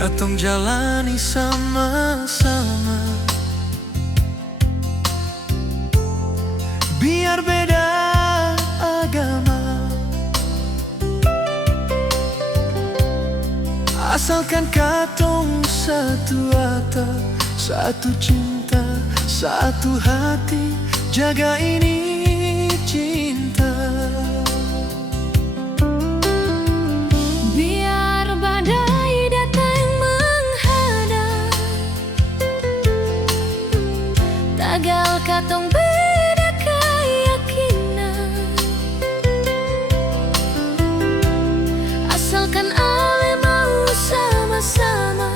katong jalani sama-sama. Biar beda agama, asalkan katong satu atap, satu cinta, satu hati, jaga ini cinta. Biar badai datang menghadap, tagal katong beda keyakinan, asalkan ale mau sama-sama,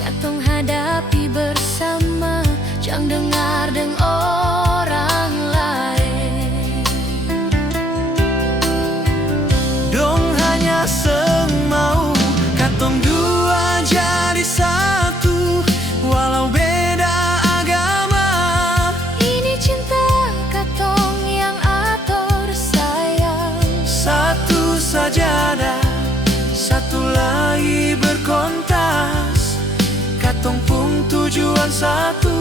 katong hadapi bersama. Jangan dengar deng orang lain. Dong hanya semau katong dua jadi satu, walau beda agama. Ini cinta katong yang ator sayang, Satu sajadah, satu lagi berkontas, katong pun tujuan satu.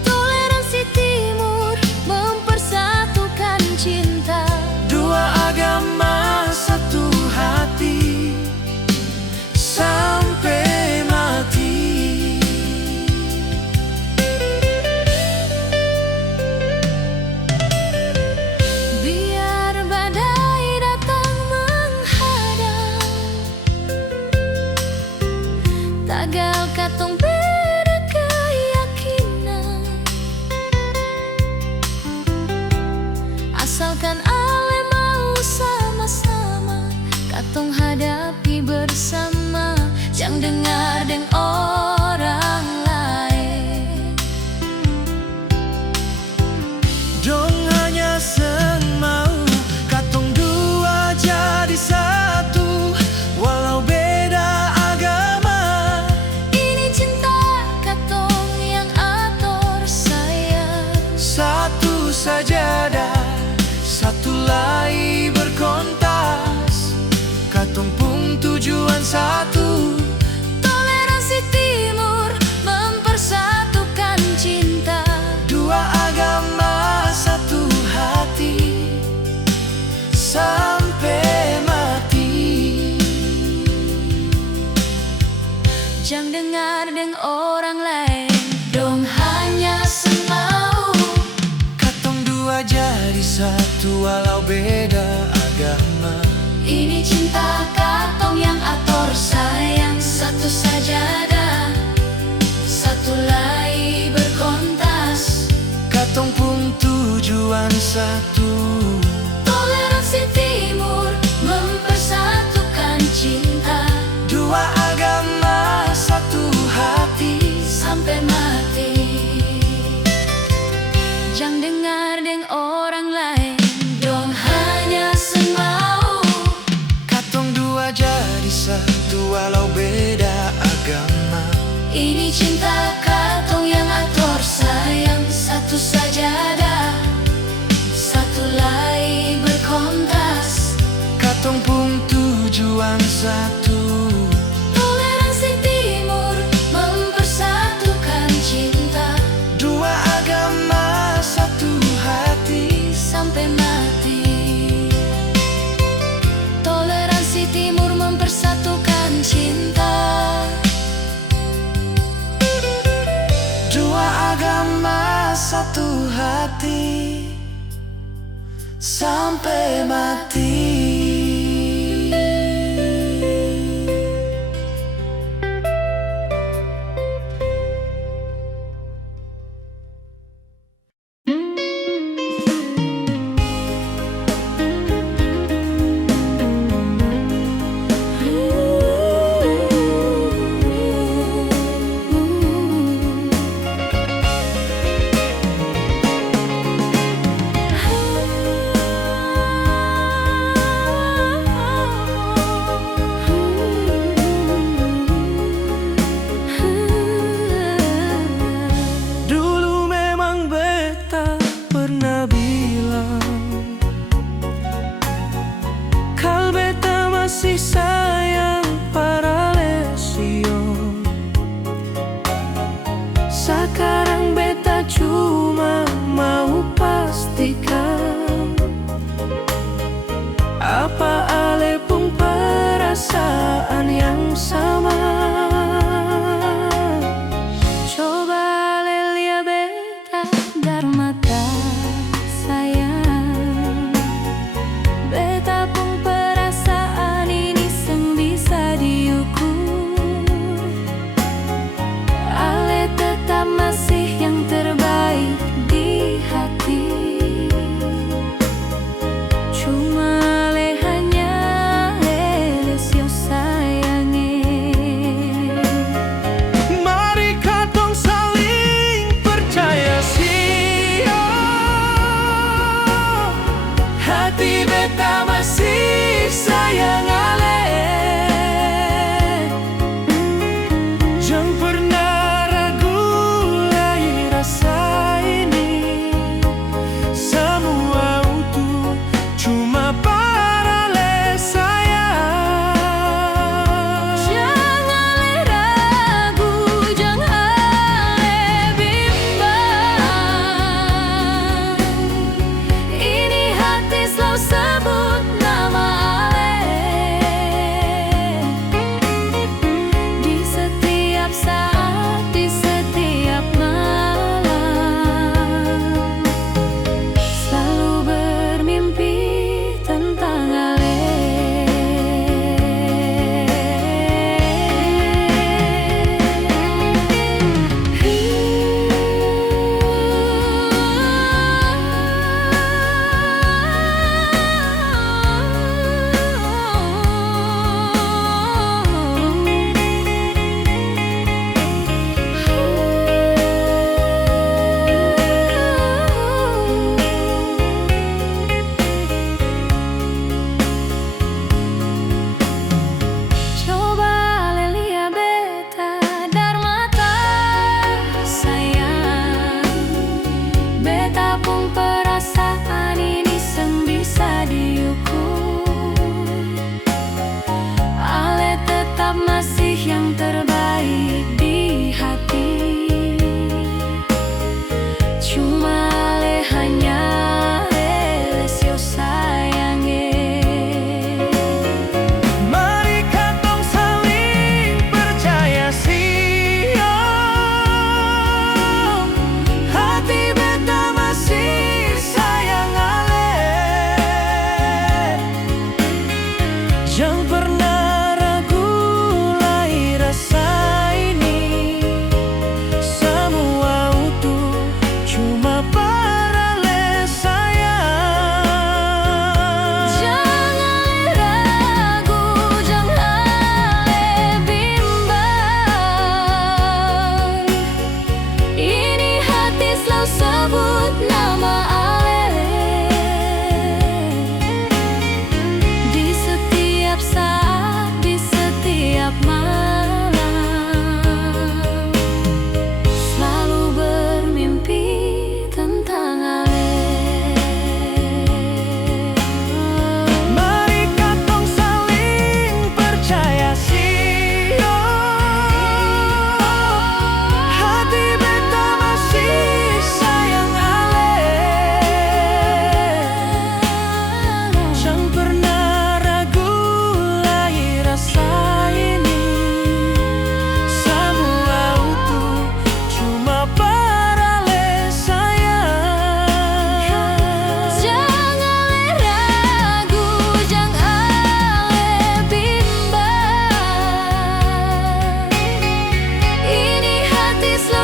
toleransi timur mempersatukan cinta. Dua agama, satu hati, sampai mati. Biar badai datang menghadap, tagal katong beda keyakinan, asalkan ale mau sama-sama, katong hadapi bersama. Jangan dengar deng orang lain. Dong hanya semau katong dua jadi satu, walau beda agama. Ini cinta katong yang ator sayang, Satu sajadah, satu lagi berkontas, katong pun tujuan satu. toleransi timur mempersatukan cinta. Dua agama, satu hati, sampai mati. Jangan dengar deng orang lain. Dong hanya semau Katong dua jadi satu, walau beda agama. ini cinta katong yang ator sayang. Satu sajadah, satu lagi berkontas, Katong pun tujuan satu. toleransi timur mempersatukan cinta. Dua agama, satu hati, Sampai mati. Jangan dengar deng orang lain. Dong hanya semau katong dua jadi satu, walau beda agama. ini cinta katong yang ator sayang. Satu sajadah, satu lagi berkontas, Katong pun tujuan satu. toleransi timur mempersatukan cinta. Dua agama, satu hati, Sampai mati. Toleransi timur mempersatukan cinta. dua agama, satu hati, sampai mati.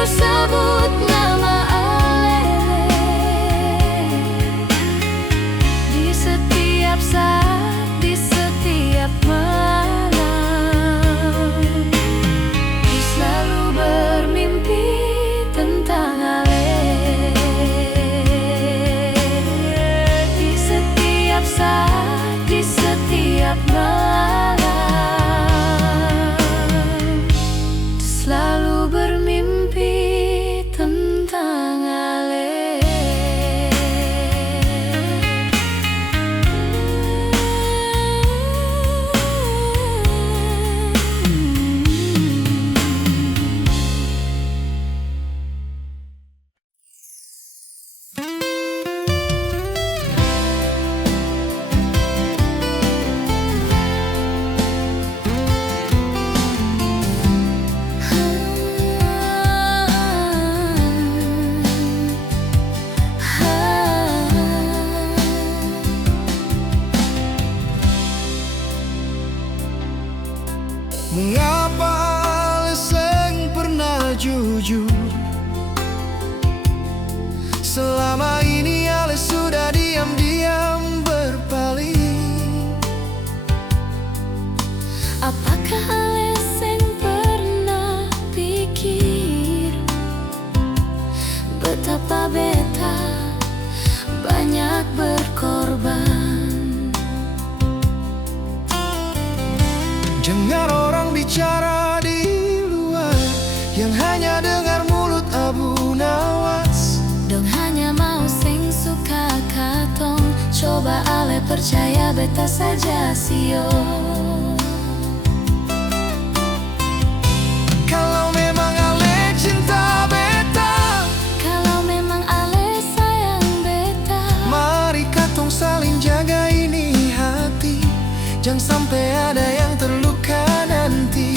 sebut nama Ale di setiap saat, di setiap malam. Ku selalu bermimpi tentang Ale di setiap saat, di setiap malam. Selalu bermimpi tentang Ale. Mengapa leseng pernah jujur? Selama ini Ale sudah diam-diam berpaling. Apakah Aleseng pernah pikir betapa beta banyak berkorban? Dengar orang bicara di luar yang hanya dengar mulut Abu Nawas. Dong hanya mau sing suka katong, coba Ale percaya beta saja sio. Kalau memang Ale cinta beta, Kalau memang Ale sayang beta, mari katong saling jaga ini hati. Jangan sampai ada yang terluka nanti.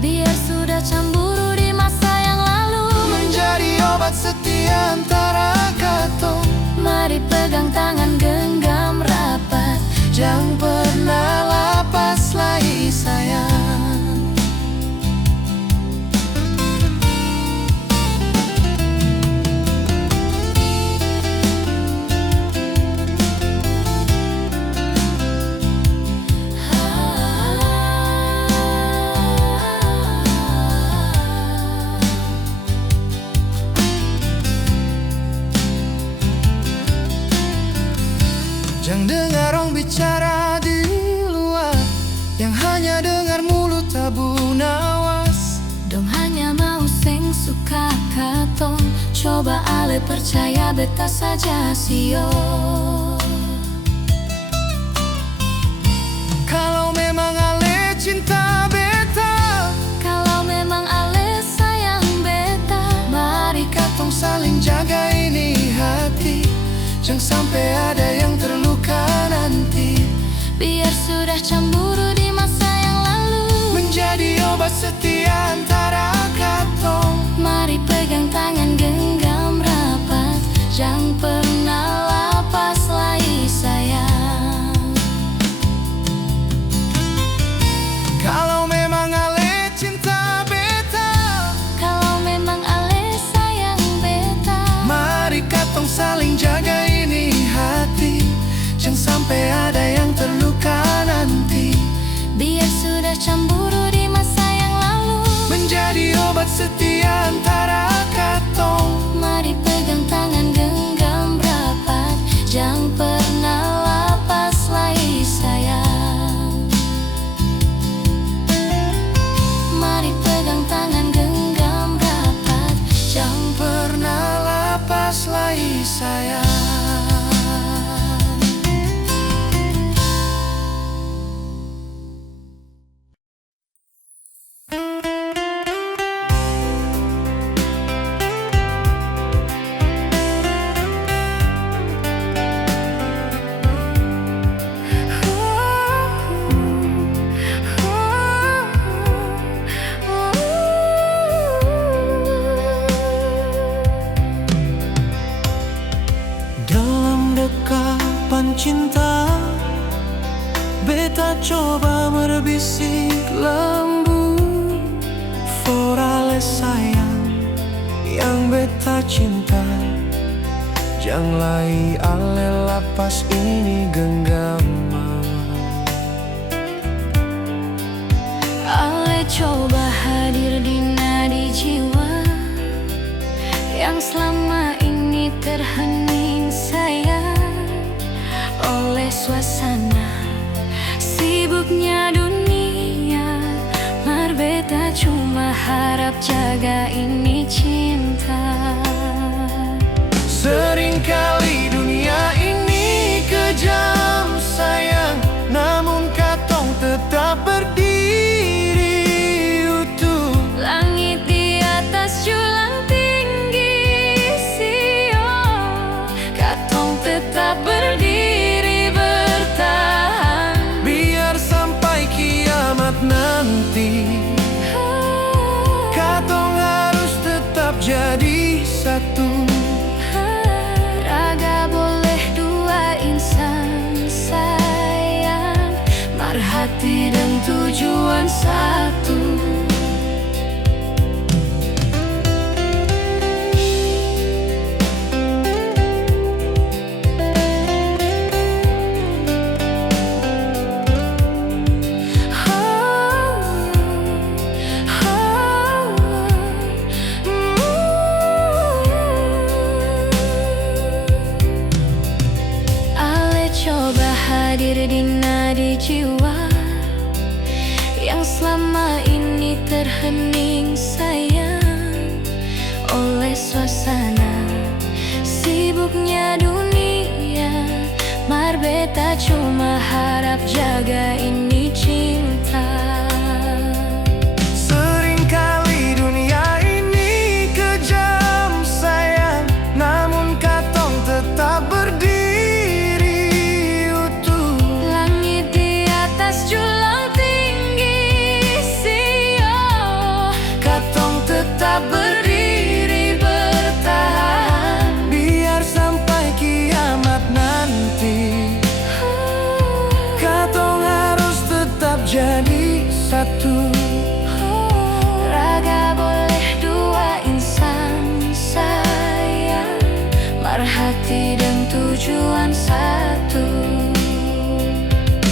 biar sudah cemburu di masa yang lalu Menjadi obat setia antara katong. mari pegang tangan genggam rapat. Jangan pernah lepas lagi sayang. Jangan dengar orang bicara di luar yang hanya dengar mulut Abu Nawas. Dong hanya mau sing suka katong, coba Ale percaya beta saja sio. Kalau memang Ale cinta beta, Kalau memang Ale sayang beta, mari katong saling jaga ini hati. Jangan sampai ada yang terluka nanti. biar sudah cemburu di masa yang lalu Menjadi obat setia antara katong. mari pegang tangan genggam rapat. Jangan pernah lepas lagi sayang. Kalau memang Ale cinta beta, Kalau memang Ale sayang beta, mari katong saling jaga ini hati. Jangan sampai ada yang terluka nanti. biar sudah cemburu di masa yang lalu Menjadi obat setia antara katong. mari pegang tangan genggam rapat. Jangan pernah lepas lagi sayang. Mari pegang tangan genggam rapat. Jangan pernah lepas lagi sayang. bunga cinta. Janglai ale lapas ini genggaman. Ale coba hadir di nadi jiwa yang selama ini terhening sayang oleh suasana sibuknya dunia. Mar beta cuma harap jaga ini cinta. Seringkali dunia ini kejam sayang, namun katong tetap berdiri utuh. Langit di atas julang tinggi sio, katong tetap berdiri bertahan. Biar sampai kiamat nanti, katong harus tetap jadi satu. Raga boleh dua insan sayang, mar hati dan tujuan satu. Coba hadir di nadi jiwa yang selama ini terhening sayang oleh suasana sibuknya dunia. Mar beta cuma harap jaga ini cinta. Seringkali dunia ini kejam sayang, namun katong tetap berdiri. Berdiri bertahan, biar sampai kiamat nanti, katong harus tetap jadi satu. Raga boleh dua insan sayang, mar hati dan tujuan satu.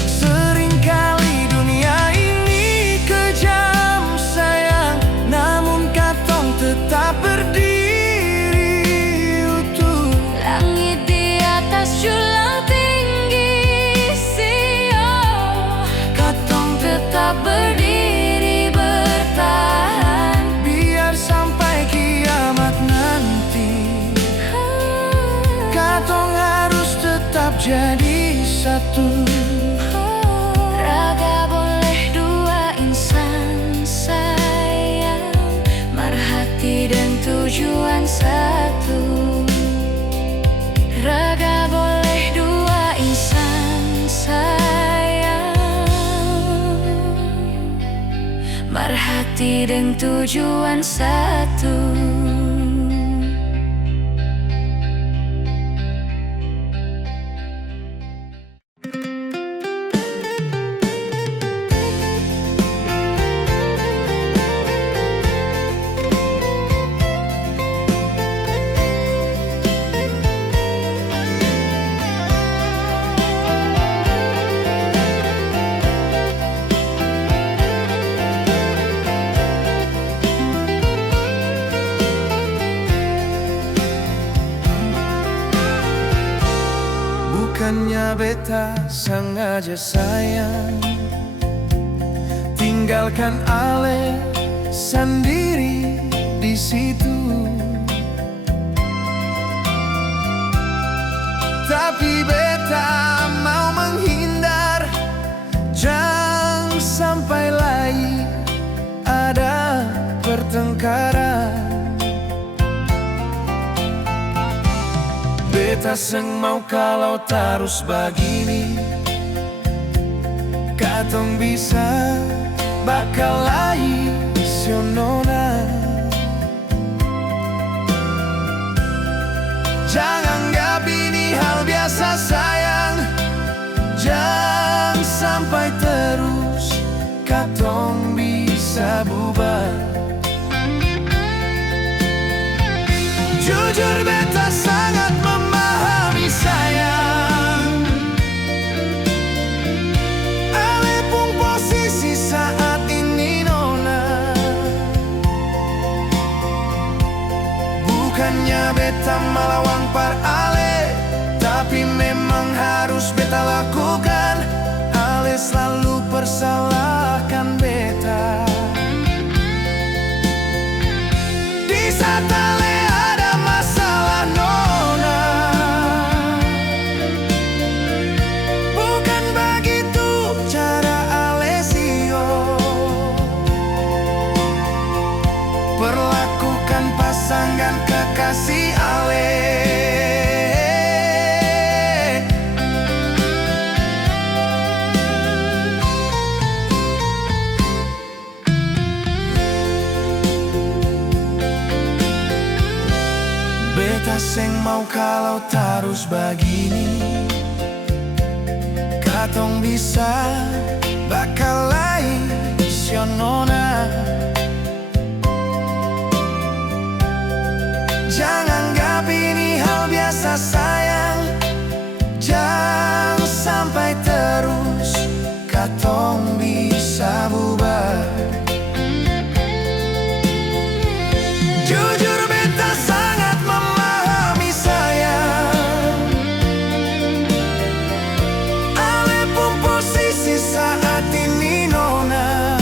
Seringkali dunia ini kejam sayang, namun katong tetap berdiri utuh. Langit di atas julang tinggi sio, katong tetap berdiri bertahan. Biar sampai kiamat nanti, katong harus tetap jadi satu. Raga boleh dua insan sayang, mar hati dan tujuan satu. Raga boleh dua insan sayang, mar hati dan tujuan satu. Bukannya beta sengaja sayang, tinggalkan ale sendiri di situ. Tapi beta mau menghindar, jangan sampai lagi ada pertengkaran. Beta seng mau kalau terus begini, katong bisa bakal lagi sionona. Jangan anggap ini hal biasa sayang, jangan sampai terus katong bisa bubar. Jujur beta sangat memahami sayang, ale pun posisi saat ini nona. Bukannya beta melawang par ale, tapi memang harus beta lakukan. Ale selalu persalahkan beta. Di saat ale ada masalah nona, bukan begitu cara ale sio. Perlakukan pasangan kekasih ale. Beta seng mau kalau terus begini. Katong bisa bakal lain sio nona. Jangan anggap ini hal biasa sayang, jangan sampai terus katong bisa bubar. Jujur beta sangat memahami sayang, ale pun posisi saat ini nona.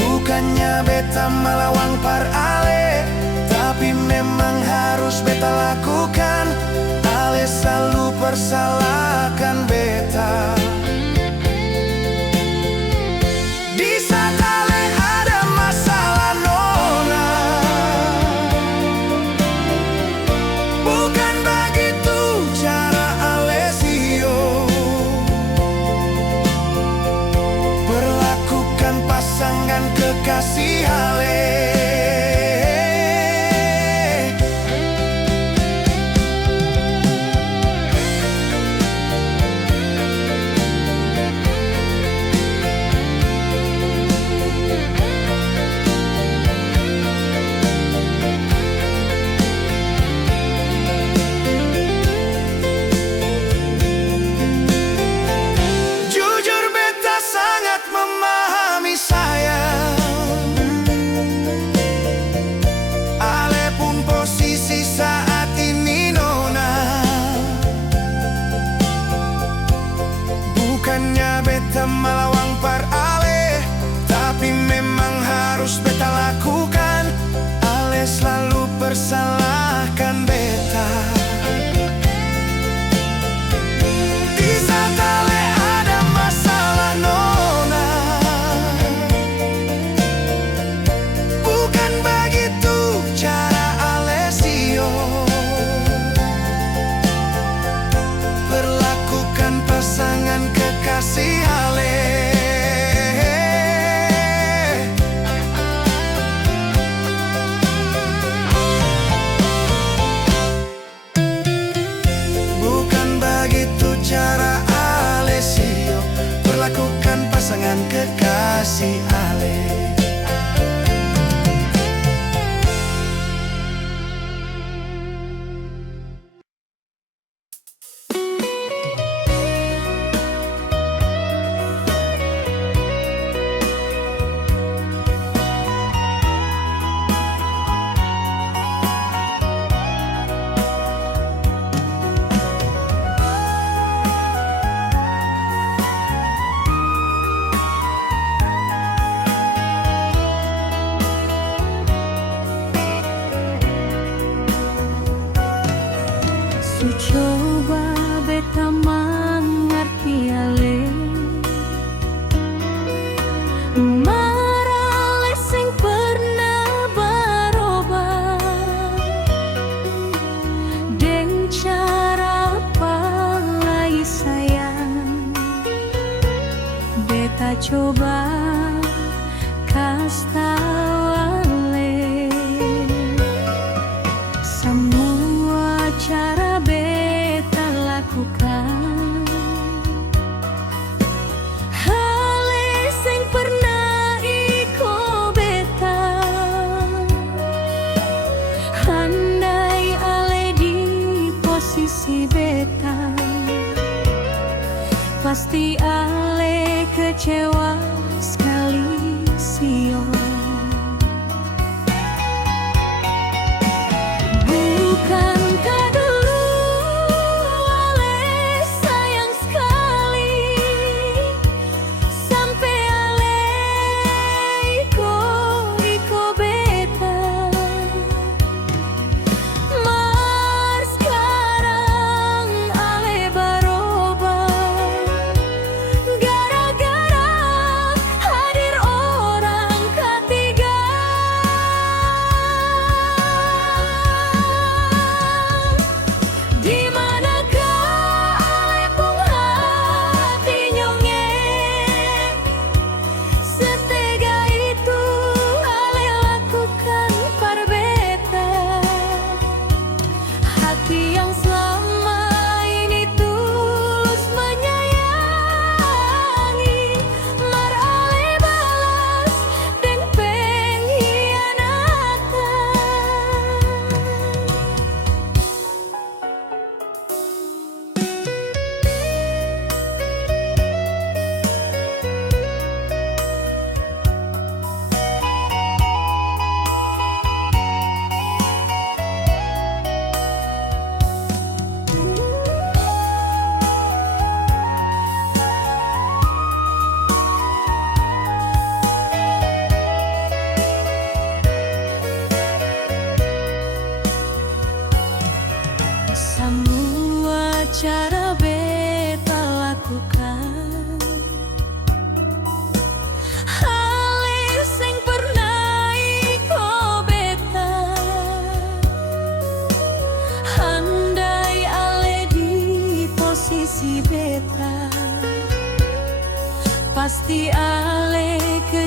Bukannya beta melawang par ale, tapi memang harus beta lakukan. Ale selalu persalahkan beta. Di saat ale ada masalah nona, bukan begitu cara ale sio. Perlakukan pasangan kekasih ale. Jujur beta sangat memahami sayang, ale pun posisi saat ini nona. Bukannya beta melawang par ale, tapi memang harus beta lakukan. Ale selalu persalahkan beta. Di saat ale ada masalah nona, bukan begitu cara ale sio. Perlakukan pasangan kekasih ale. Bukan begitu cara ale sio. Perlakukan pasangan kekasih ale.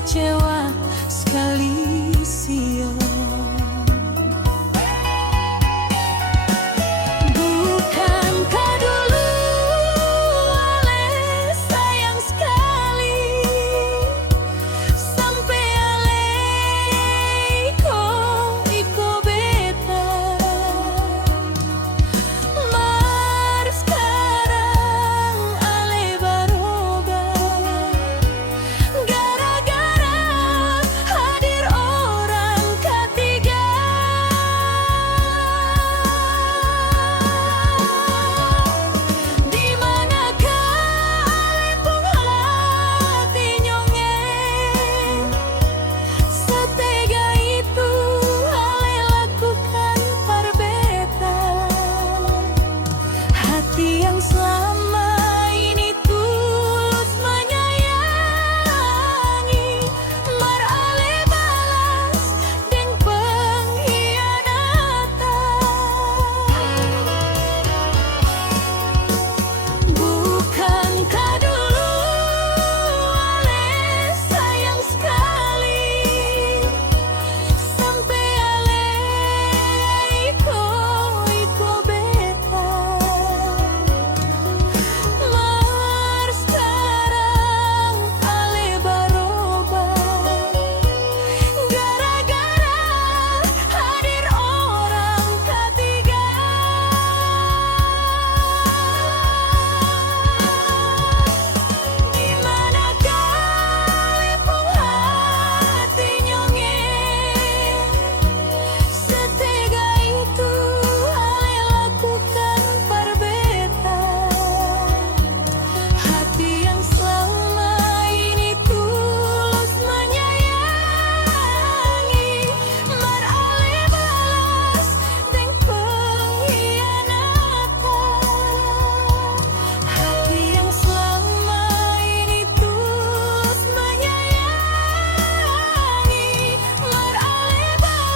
kecewa sekali sio. Bukankah dulu ale sayang sekali, sampai ale iko beta. Mar sekarang ale berubah, gara-gara hadir orang ketiga. Di manakah ale pun hati nyongeng, setega itu ale lakukan par beta. Hati yang selama ini tulus menyayangi, mar ale balas deng pengkhianatan. Bukankah dulu ale sayang sekali, sampai ale iko beta. Mar sekarang ale berubah, gara-gara hadir orang ketiga. Di manakah ale pun hati nyongeng, setega itu ale lakukan par beta. Hati yang selama ini tulus menyayangi, mar ale balas deng pengkhianatan. Hati yang selama ini tulus menyayangi, mar ale balas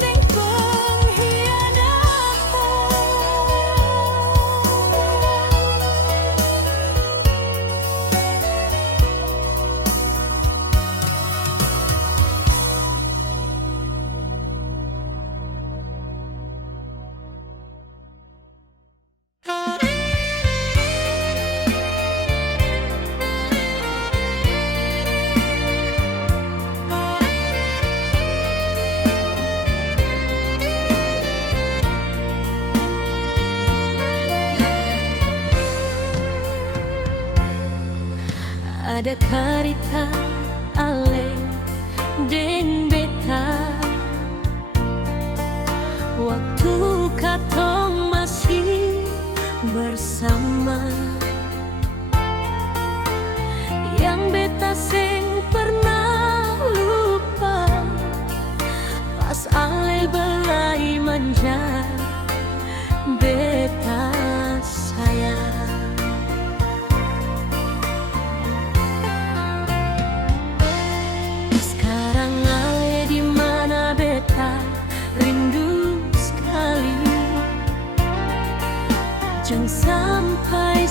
deng ada karita ale deng beta, waktu katong masih bersama. Yang beta seng pernah lupa, pas ale belai manja beta sayang. Sekarang ale di mana beta rindu sekali, jangan sampai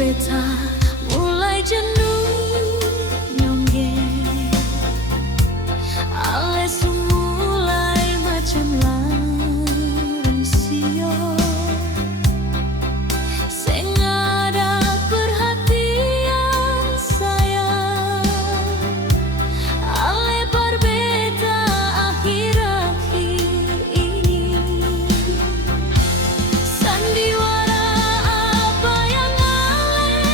beta mulai jenuh nyongge. Ale mulai macam larang sio, sing ada perhatian sayang. Ale berbeda akhir-akhir ini. Sandiwara apa yang ale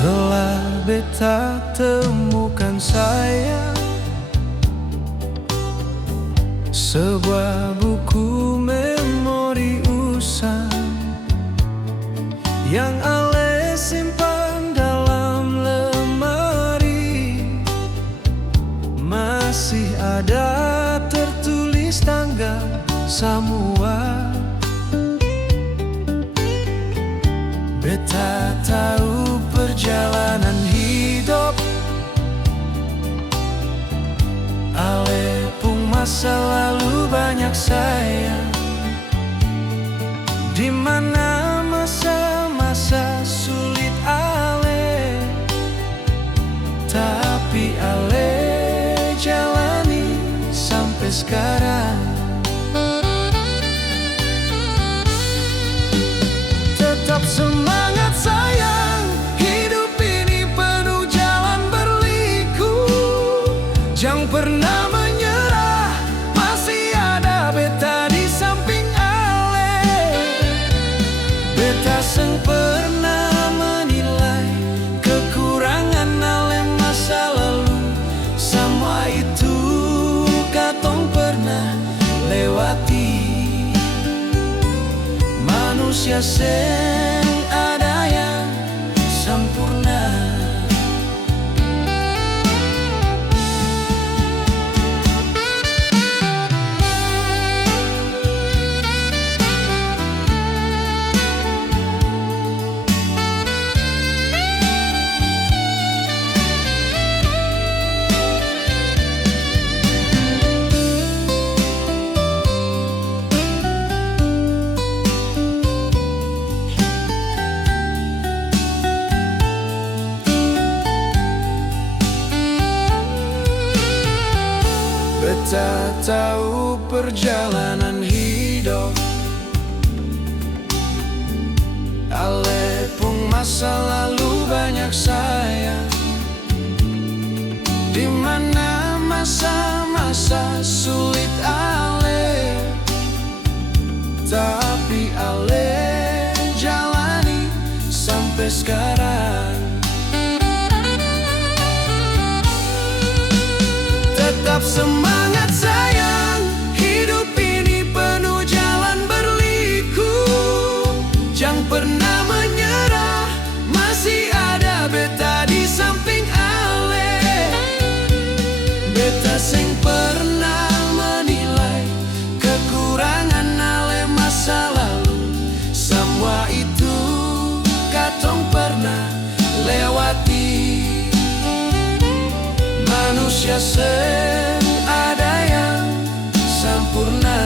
Telah beta temukan sayang sebuah buku memori usang yang ale simpan dalam lemari. Masih ada tertulis tanggal semua. Beta tahu perjalanan hidup ale pun masa lalu banyak sayang, di mana masa-masa sulit ale, tapi ale jalani sampai sekarang. Tetap semangat sayang, hidup ini penuh jalan berliku. Jangan pernah menyerah, masih ada beta di samping ale. Beta seng pernah menilai kekurangan ale masa lalu. Semua itu katong pernah lewati. Manusia seng ada yang sempurna. Beta tahu perjalanan hidup ale pun masa lalu banyak sayang, di mana masa-masa sulit ale, tapi ale jalani sampai sekarang. Tetap semangat sayang, hidup ini penuh jalan berliku. Jangan pernah menyerah, masih ada beta di samping ale. Beta seng pernah menilai kekurangan ale masa lalu. Semua itu katong pernah lewati. Manusia seng ada yang sempurna.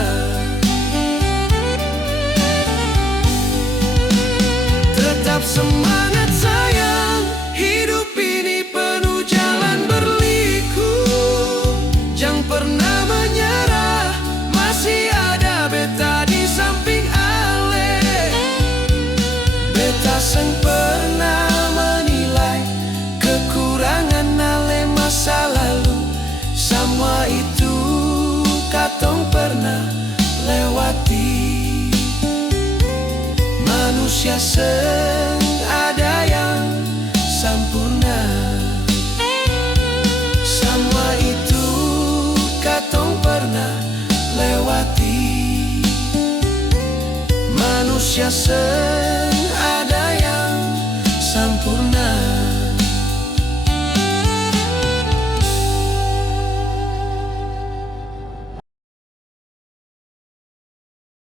Tetap semangat sayang, hidup ini penuh jalan berliku. Jangan pernah menyerah, masih ada beta di samping ale. Beta seng pernah menilai kekurangan ale masa lalu. Semua itu katong pernah lewati. Manusia seng ada yang sempurna. Semua itu katong pernah lewati. Manusia seng